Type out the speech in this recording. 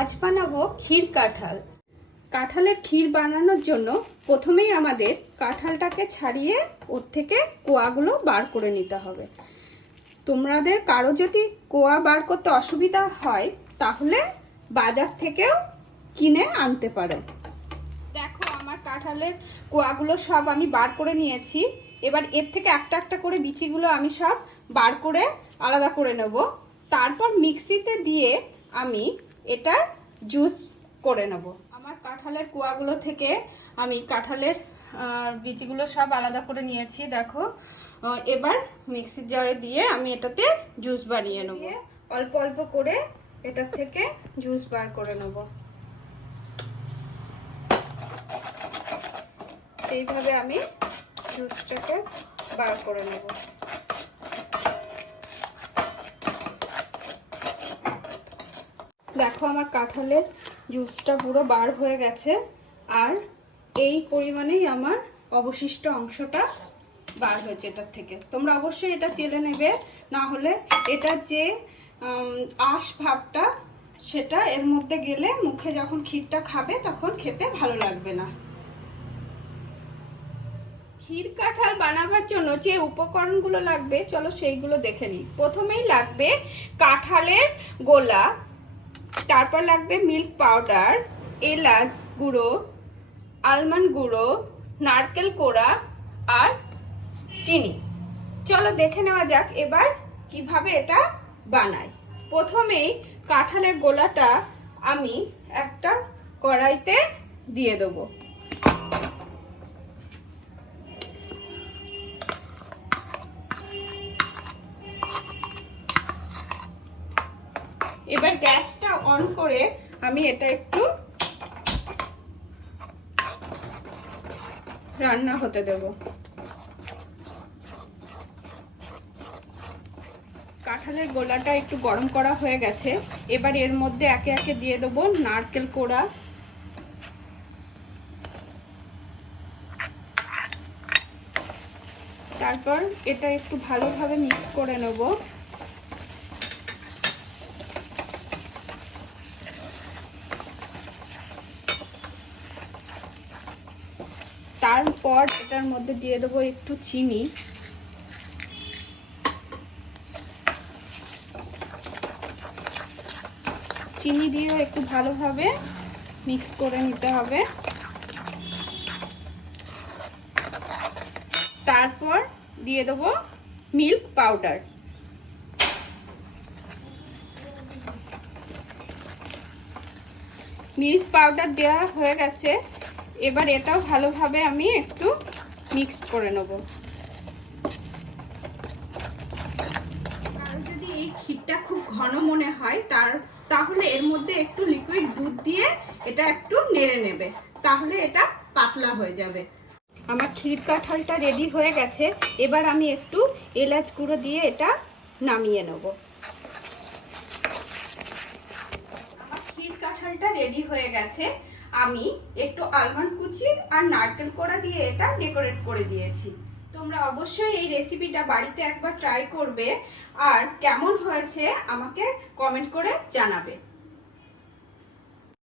আজ বানাবো ক্ষীর কাঁঠাল। কাঁঠালের ক্ষীর বানানোর জন্য প্রথমেই আমাদের কাঁঠালটাকে ছাড়িয়ে ওর থেকে কোয়াগুলো বার করে নিতে হবে। তোমাদের কারো যদি কোয়া বার করতে অসুবিধা হয় তাহলে বাজার থেকেও কিনে আনতে পারো। দেখো আমার কাঁঠালের কোয়াগুলো সব আমি বার করে নিয়েছি। এবার এর থেকে একটা একটা করে বিচিগুলো আমি সব বার করে আলাদা করে নেব। তারপর মিক্সিতে দিয়ে আমি এটা জুস করে নেব। আমার কাঁঠালের কোয়াগুলো থেকে আমি কাঁঠালের বিচিগুলো সব আলাদা করে নিয়েছি। দেখো এবার মিক্সির জারে দিয়ে আমি এটাতে জুস বানিয়ে নেব। অল্প অল্প করে এটার থেকে জুস বার করে নেব। এইভাবে আমি জুসটাকে বার করে নেব। দেখো আমার কাঁঠালের জুসটা পুরো বার হয়ে গেছে, আর এই পরিমাণেই আমার অবশিষ্ট অংশটা বার হয়েছে এটার থেকে। তোমরা অবশ্যই এটা চেলে নেবে, না হলে এটার যে আঁশ ভাবটা সেটা এর মধ্যে গেলে মুখে যখন ক্ষীরটা খাবে তখন খেতে ভালো লাগবে না। ক্ষীর কাঁঠাল বানাবার জন্য যে উপকরণগুলো লাগবে চলো সেইগুলো দেখে নিই। প্রথমেই লাগবে কাঁঠালের গোলা, তারপর লাগবে মিল্ক পাউডার, এলাচ গুঁড়ো, আলমন্ড গুঁড়ো, নারকেল কোড়া আর চিনি। চলো দেখে নেওয়া যাক এবার কিভাবে এটা বানাই। প্রথমেই কাঁঠালের গোলাটা আমি একটা কড়াইতে দিয়ে দেবো। এবার গ্যাসটা অন করে আমি এটা একটু রান্না হতে দেব। কাঁঠালের গোলাটা একটু গরম করা হয়ে গেছে। এবার এর মধ্যে একে একে দিয়ে দেব নারকেল কোড়া, তারপর এটা একটু ভালোভাবে মিক্স করে নেব। তারপর এটার মধ্যে দিয়ে দেবো একটু চিনি, চিনি দিয়েও একটু ভালোভাবে মিক্স করে নিতে হবে। তারপর দিয়ে দেবো মিল্ক পাউডার। মিল্ক পাউডার দেওয়া হয়ে গেছে। এবার এটাও ভালোভাবে আমি একটু মিক্স করে নেব। আর যদি এই ক্ষীরটা খুব ঘন মনে হয় তাহলে এর মধ্যে একটু লিকুইড দুধ দিয়ে এটা একটু নেড়ে নেবে, তাহলে এটা পাতলা হয়ে যাবে। আমার ক্ষীর কাঁঠালটা রেডি হয়ে গেছে। এবার আমি একটু এলাচ গুঁড়ো দিয়ে এটা নামিয়ে নেব। আমার ক্ষীর কাঁঠালটা রেডি হয়ে গেছে। আমি একটু আলমন্ড কুচি আর নারকেল কোড়া দিয়ে এটা ডেকোরেট করে দিয়েছি। তোমরা অবশ্যই এই রেসিপিটা বাড়িতে একবার ট্রাই করবে, আর কেমন হয়েছে আমাকে কমেন্ট করে জানাবে।